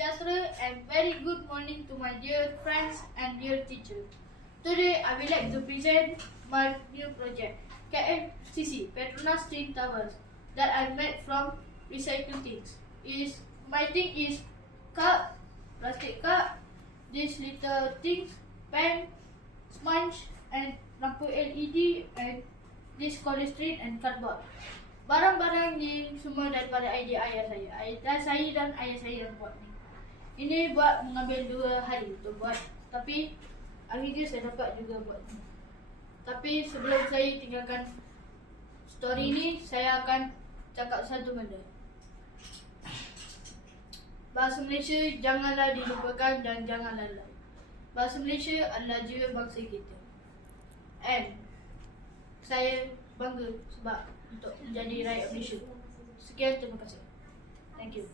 sejahtera and very good morning to my dear friends and dear teacher. Today I would like to present my new project, KFCC, Petronas Twin Towers, that I made from recycled things. Is my thing is cup, plastic cup, these little things, pen, sponge and lampu LED and this cholesterol and cardboard. Barang-barang ni semua daripada idea ayah saya. Ay- Dan saya dan ayah saya yang buat ni. Ini buat mengambil dua hari untuk buat. Tapi akhirnya saya dapat juga buat. Tapi sebelum saya tinggalkan story ni, saya akan cakap satu benda. Bahasa Malaysia janganlah dilupakan dan jangan lalai. Bahasa Malaysia adalah jiwa bangsa kita. And saya bangga sebab untuk menjadi rakyat Malaysia. Sekian terima kasih. Thank you.